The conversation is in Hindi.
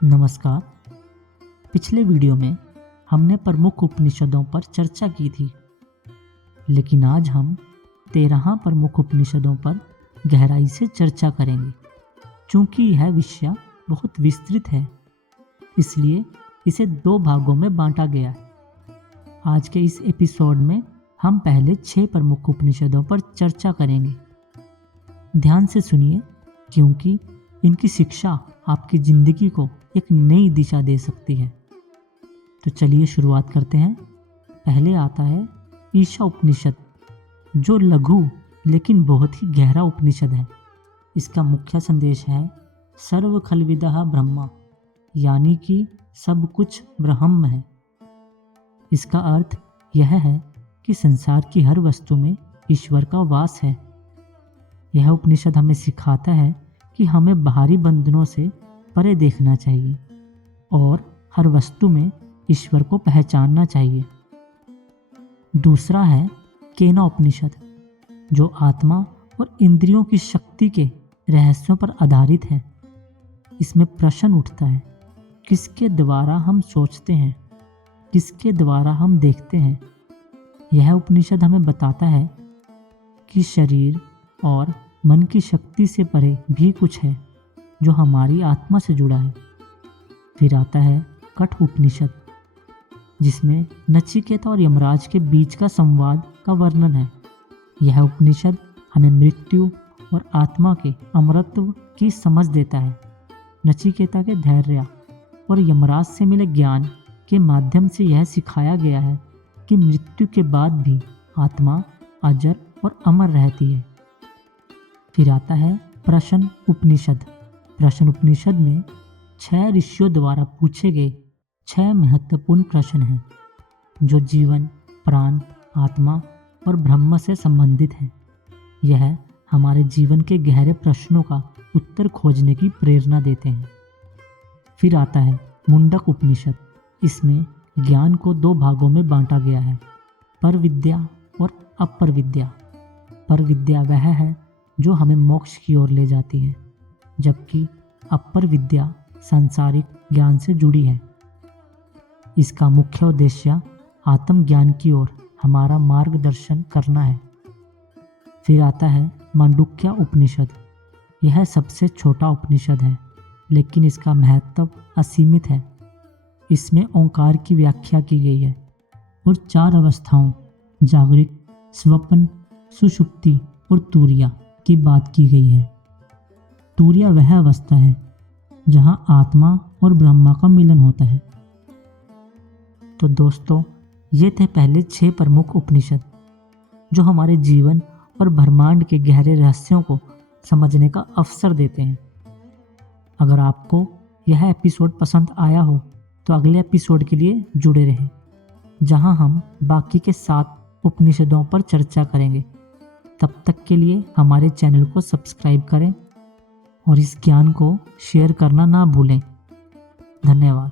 नमस्कार। पिछले वीडियो में हमने प्रमुख उपनिषदों पर चर्चा की थी, लेकिन आज हम 13 प्रमुख उपनिषदों पर गहराई से चर्चा करेंगे। चूंकि यह विषय बहुत विस्तृत है, इसलिए इसे 2 भागों में बांटा गया है। आज के इस एपिसोड में हम पहले 6 प्रमुख उपनिषदों पर चर्चा करेंगे। ध्यान से सुनिए, क्योंकि इनकी शिक्षा आपकी जिंदगी को एक नई दिशा दे सकती है। तो चलिए शुरुआत करते हैं। पहले आता है ईशा उपनिषद, जो लघु लेकिन बहुत ही गहरा उपनिषद है। इसका मुख्य संदेश है सर्व खलविदः ब्रह्मा, यानी कि सब कुछ ब्रह्म है। इसका अर्थ यह है कि संसार की हर वस्तु में ईश्वर का वास है। यह उपनिषद हमें सिखाता है कि हमें बाहरी बंधनों से परे देखना चाहिए और हर वस्तु में ईश्वर को पहचानना चाहिए। दूसरा है केना उपनिषद, जो आत्मा और इंद्रियों की शक्ति के रहस्यों पर आधारित है। इसमें प्रश्न उठता है, किसके द्वारा हम सोचते हैं, किसके द्वारा हम देखते हैं। यह उपनिषद हमें बताता है कि शरीर और मन की शक्ति से परे भी कुछ है जो हमारी आत्मा से जुड़ा है। फिर आता है कठ उपनिषद, जिसमें नचिकेता और यमराज के बीच का संवाद का वर्णन है। यह उपनिषद हमें मृत्यु और आत्मा के अमरत्व की समझ देता है। नचिकेता के धैर्य और यमराज से मिले ज्ञान के माध्यम से यह सिखाया गया है कि मृत्यु के बाद भी आत्मा अजर और अमर रहती है। फिर आता है प्रश्न उपनिषद। प्रश्न उपनिषद में 6 ऋषियों द्वारा पूछे गए 6 महत्वपूर्ण प्रश्न हैं, जो जीवन, प्राण, आत्मा और ब्रह्म से संबंधित हैं। यह हमारे जीवन के गहरे प्रश्नों का उत्तर खोजने की प्रेरणा देते हैं। फिर आता है मुंडक उपनिषद। इसमें ज्ञान को 2 भागों में बांटा गया है, पर विद्या और अपर विद्या। पर विद्या वह है जो हमें मोक्ष की ओर ले जाती है, जबकि अपर विद्या सांसारिक ज्ञान से जुड़ी है। इसका मुख्य उद्देश्य आत्मज्ञान की ओर हमारा मार्गदर्शन करना है। फिर आता है मांडुक्य उपनिषद। यह सबसे छोटा उपनिषद है, लेकिन इसका महत्व असीमित है। इसमें ओंकार की व्याख्या की गई है और 4 अवस्थाओं जागृत, स्वप्न, सुषुप्ति और तुरिया की बात की गई है। तुरिया वह अवस्था है जहां आत्मा और ब्रह्मा का मिलन होता है। तो दोस्तों, ये थे पहले 6 प्रमुख उपनिषद, जो हमारे जीवन और ब्रह्मांड के गहरे रहस्यों को समझने का अवसर देते हैं। अगर आपको यह एपिसोड पसंद आया हो तो अगले एपिसोड के लिए जुड़े रहें, जहां हम बाकी के 7 उपनिषदों पर चर्चा करेंगे। तब तक के लिए हमारे चैनल को सब्सक्राइब करें और इस ज्ञान को शेयर करना ना भूलें। धन्यवाद।